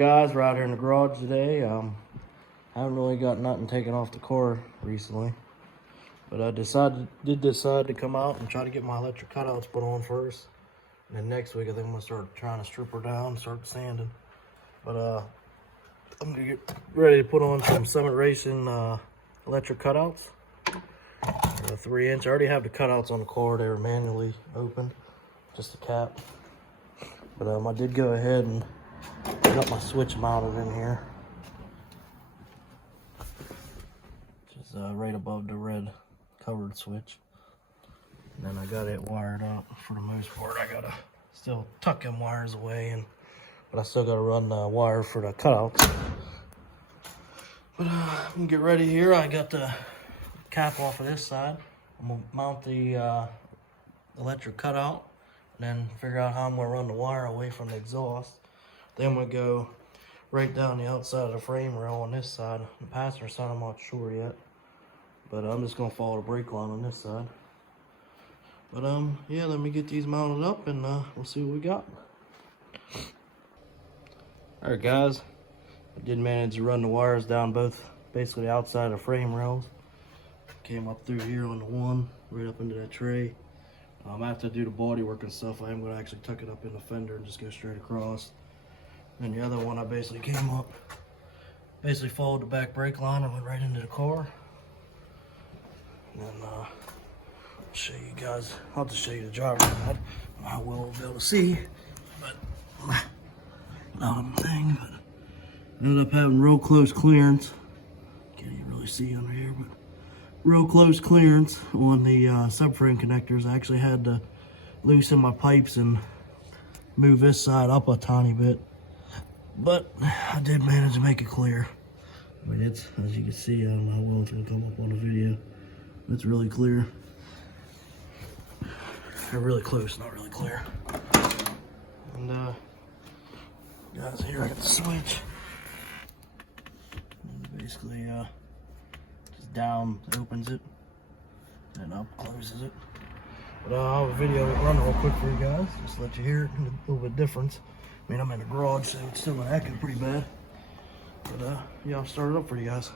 guys? We're out here in the garage today. I haven't really got nothing taken off the car recently, but I did decide to come out and try to get my electric cutouts put on first. And then next week I think I'm gonna start trying to strip her down, start sanding. But I'm gonna get ready to put on some Summit Racing electric cutouts. 3-inch. I already have the cutouts on the car. They were manually opened, just the cap. But I did go ahead and got my switch mounted in here, just right above the red covered switch. And then I got it wired up for the most part. I gotta still tuck them wires away, but I still gotta run the wire for the cutouts. But I'm gonna get ready here. I got the cap off of this side. I'm gonna mount the electric cutout and then figure out how I'm gonna run the wire away from the exhaust. Then I'm gonna go right down the outside of the frame rail on this side. The passenger side I'm not sure yet, but I'm just gonna follow the brake line on this side. But yeah, let me get these mounted up and we'll see what we got. All right, guys, I did manage to run the wires down both, basically outside of the frame rails. Came up through here on the one, right up into that tray. After I do the body work and stuff, I am going to actually tuck it up in the fender and just go straight across. And the other one, I basically came up, basically followed the back brake line and went right into the car. And then I'll show you guys, I'll just show you the driver's side. How well we'll be able to see, but not on the thing. But ended up having real close clearance. Can't even really see under here, but real close clearance on the subframe connectors. I actually had to loosen my pipes and move this side up a tiny bit, but I did manage to make it clear. I mean, it's, as you can see, I don't know how well it's gonna come up on the video. It's really clear. They're really close, not really clear. And guys, here I got the switch. And basically, down opens it and up closes it. But I'll have a video run real quick for you guys, just to let you hear it, a little bit difference. I mean, I'm in the garage, so it's still gonna echo pretty bad. But yeah, I'll start it up for you guys.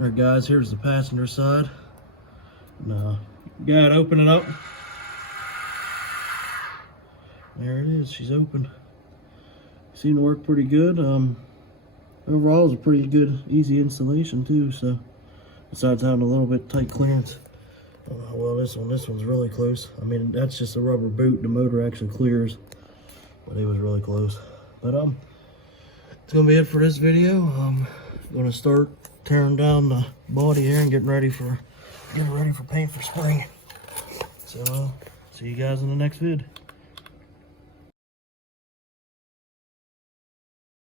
Alright guys, here's the passenger side. Now, gotta open it up. There it is, she's open. Seemed to work pretty good. Overall, it was a pretty good, easy installation too, so besides having a little bit tight clearance. I don't know how well this one's really close. I mean, that's just a rubber boot, the motor actually clears, but it was really close. But it's gonna be it for this video. I'm gonna start tearing down the body here and getting ready for paint for spring. So see you guys in the next vid.